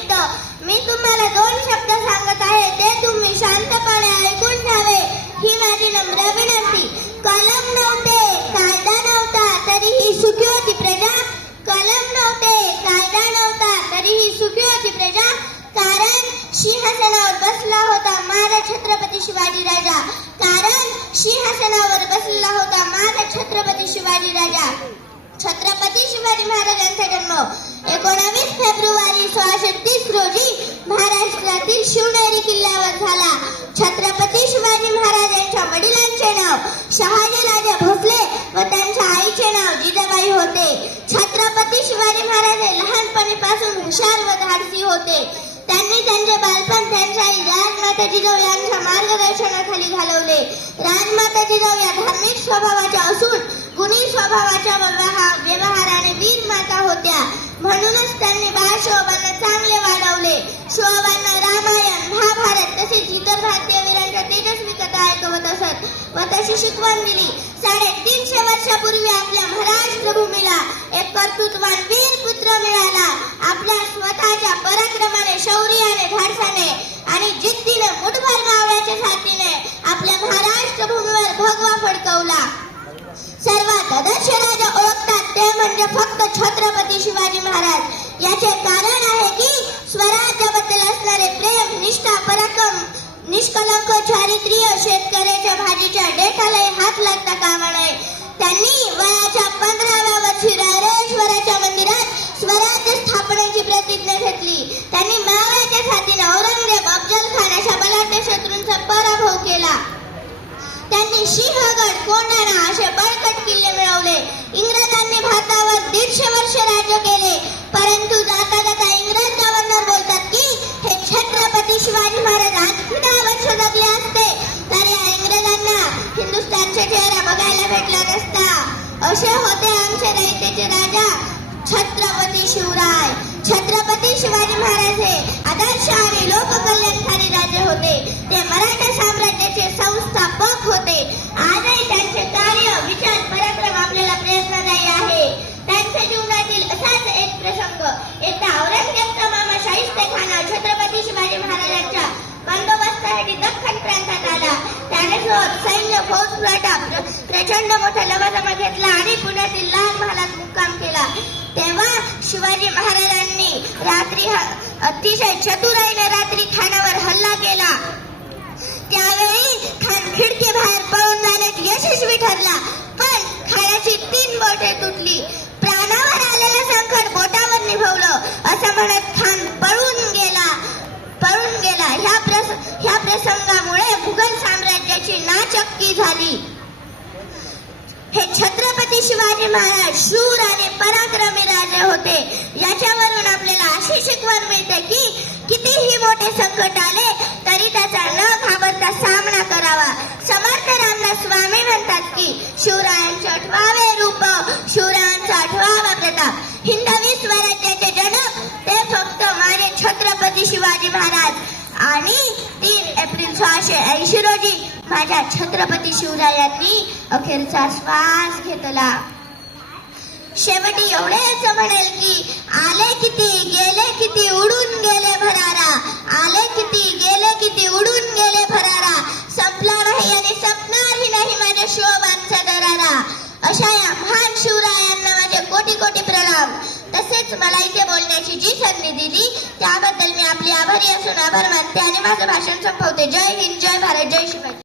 निमित्त मी तुम्हाला दोन शब्द सांगत आहे ते तुम्ही शांतपणे ऐकून घ्यावे. ही माझी नम्र विनंती. कलम नव्हते कायदा नव्हता तरी ही सुखी होती प्रजा. कलम नव्हते कायदा नव्हता तरी ही सुखी होती प्रजा. कारण सिंहासनावर बसला होता माझा छत्रपती शिवाजी राजा. कारण सिंहासनावर बसलेला होता माझा छत्रपती शिवाजी राजा. छत्रपती शिवाजी महाराजांचा जन्म. एकोणावीस फेब्रुवारी सोळाशे तीस रोजी महाराष्ट्रातील शिवनेरी किल्ल्यावर झाला. छत्रपती शिवाजी महाराजांच्या वडिलांचे नाव शहाजी राजे भोसले व त्यांच्या आईचे नाव जिजाबाई होते. छत्रपती शिवाजी महाराज हे लहानपणीपासून हुशार व धाडसी होते. त्यांनी त्यांचे बालपण त्यांच्या आई राजमाता जिजाऊ यांच्या मार्गदर्शनाखाली घालवले. राजमाता जिजाऊ या धार्मिक स्वभावाच्या असून गुणी स्वभावाच्या व्यवहार शोभांना रामायण महाभारत तसेच इतर भारतीय वीरांच्या तेजस्वी कथा ऐकवत असत. व तशी शिकवण दिली साडेतीनशे वर्षापूर्वी आपल्या महाराष्ट्र भूमीला एक कर्तृत्वान वीर पुत्र मिळाला. आपल्या स्वतःच्या पराक्रमाने शौर्याने धाडसाने आणि जिद्दीने मुठभर मावळ्याच्या साथीने आपल्या महाराष्ट्र भूमीवर भगवा फडकवला. सर्वात आदर्श राजा ओळखतात ते म्हणजे फक्त छत्रपती शिवाजी महाराज. याचे कारण आहे की स्वराज्याबद्दल असणारे प्रेम निष्ठा पराक्रम निष्कलंक चारित्र्य शेतकऱ्याच्या भाजीच्या डेटालाही हात लागता कामा नये. त्यांनी वयाच्या पंधराव्या वर्षी रायरेश्वराच्या मंदिरात स्वराज्य स्थापनेची प्रतिज्ञा घेतली. त्यांनी मावळ्याच्या साथीने औरंगजेब अफजल खान अशा बलाढ्य शत्रूंचा पराभव केला. त्यांनी सिंहगड कोंढाणा असे बळकट छत्रपती शिवाजी महाराज आणखी दहा वर्ष जगले असते. तर या इंग्रजांना हिंदुस्थानचे चेहरा बघायला भेटला नसता. असे होते आमचे दैत्याचे राजा छत्रपती शिवराय. छत्रपती शिवाजी महाराज हे आदर्श आणि लोककल्याणकारी राजे होते. ते मराठा साम्राज्याचे संस्थापक होते. आजही त्यांचे कार्य विचार पराक्रम आपल्याला प्रेरणादायी आहे. त्यांच्या जीवनातील असाच एक प्रसंग येता औरंगजेबचा मामा शाहिस्ते छत्रपती शिवाजी महाराजांच्या बंदोबस्तासाठी दख्खन प्रांतात आला. त्याने शोध सैन्य फौज पुरवठा प्रचंड मोठा लवाजमा घेतला आणि पुण्यातील लाल महालात मुक्काम केला. तेव्हा शिवाजी महाराजांनी रात्री अतिशय चतुराईने रात्री खानावर हल्ला केला. त्यावेळी खान खिडकी बाहेर पळून जाण्यात यशस्वी ठरला पण खानाची तीन बोटे तुटली प्राणावर आलेलं संकट बोटावर निभवलं असं म्हणत खान पळून गेला पळून गेला ह्या प्रस ह्या प्रसंगामुळे मुघल साम्राज्याची नक्की झाली? हे छत्रपती शिवाजी महाराज शूर आणि पराक्रमी राजे होते. याच्यावरून आपल्याला अशी शिकवण मिळते की कितीही मोठे संकट आले तरी त्याचा न घाबरता सामना करावा. समर्थ रामदास स्वामी म्हणतात की शिवरायांचे आठवावे रूप शिवरायांचा आठवावा प्रताप. हिंदवी स्वराज्याचे जनक ते फक्त माझे छत्रपती शिवाजी महाराज. आणि तीन एप्रिल सोळाशे ऐंशी रोजी माझ्या छत्रपती शिवरायांनी अखेरचा श्वास घेतला. शेवटी एवढेच म्हणेल की आले किती गेले किती उडून गेले भरारा. आले किती गेले किती उडून गेले भरारा. संपला नाही आणि संपणारही नाही माझ्या शोभांचा दरारा. अशा या महान शिवरायांना माझे कोटी कोटी प्रणाम. तसेच मला इथे बोलण्याची जी संधी दिली त्याबद्दल मी आपली आभारी असून आभार मानते आणि माझं भाषण संपवते. जय हिंद जय भारत जय शिवाजी